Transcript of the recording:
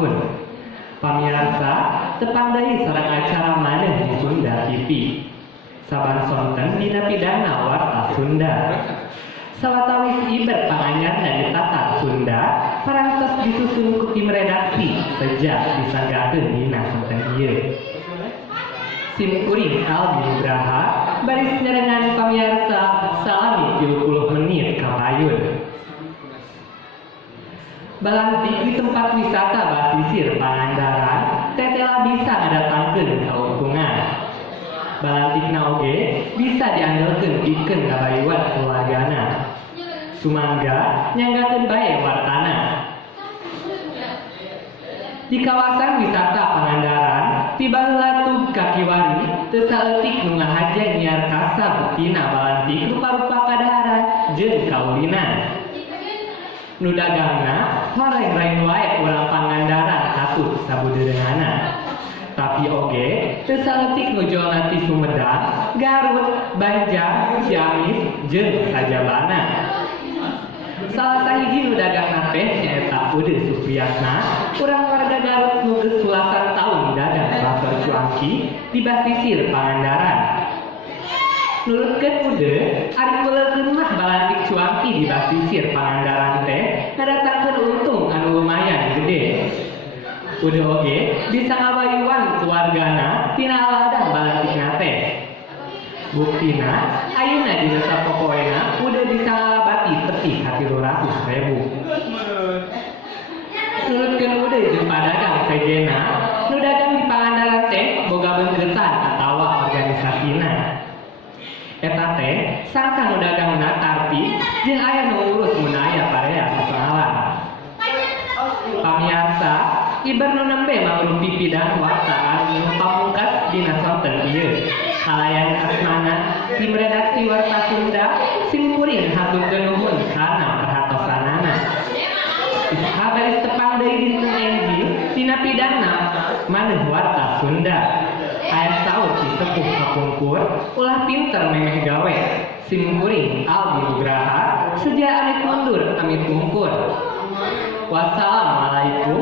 Wartasun. Pamirsa, tepang deui sareng acara maneh di Sunda TV. Saban sonten dina pidana Warta Sunda. Sawatawis iber panganyarna di tata Sunda, parantos disusun ku tim redaksi sejak disanggakeun dina sonten ieu. Sim kuring Aldi Nugraha baris nyerengan pamirsa salami 30 menit kapayun. Balantik di tempat wisata basisir Pangandaran tetela bisa ngadatangkeun kauntungan. Balantikna oge bisa diandalkeun pikeun kabayuan keluargana. Sumangga nyanggakeun bae wartana. Di kawasan wisata Pangandaran tiba heula ka kiwari teu saeutik nu ngahaja nyiar kasa buktina balantik rupa-rupa kadaharan jeung kaulinan. Nu dagangna horeng-reng wae urang Pangandaran atuh sabudeureuhana. Tapi oge teu saeutik nu jualna ti Sumedang, Garut, Banjar, Ciamis jeung sajabana. Salah sahiji nu dagangna teh nyaeta Ude Supriyatna, urang warga Garut nu geus sulasan taun dagang pasar cuanki di basisir Pangandaran. Nurutkeun Ude, ari meulekeun mah balantik cuanki di basisir Pangandaran teh ngadatangkeun untung anu lumayan gede. Ude oge bisa ngabayuan keluargana tina aladan balantikna teh. Buktina, ayeuna di desa popoena Ude bisa ngalabati tepih ka 300.000. Nurutkeun Ude jeung padagang sejena, nu dagang di Pangandaran teh boga beunggeutan atawa organisasina. Eta teh sangka nu dagangna tartib jeung aya nu ngurus mun aya parea persoalan. Pamirsa, iber nu nembe mangrupi pidang warta anu pamungkas dina sonten ieu. Halayan asmana tim redaksi Warta Sunda sim kuring haturkeun nuhun kana perhatosanana. Sabaris tepang deui dinten enjing dina pidangna maneh Warta Sunda. Aya saur ti sepuh kapungkur ulah pinter memeh gawe. Sim kuring Aldi Nugraha sedia amit mundur amit mungkur. Wassalamualaikum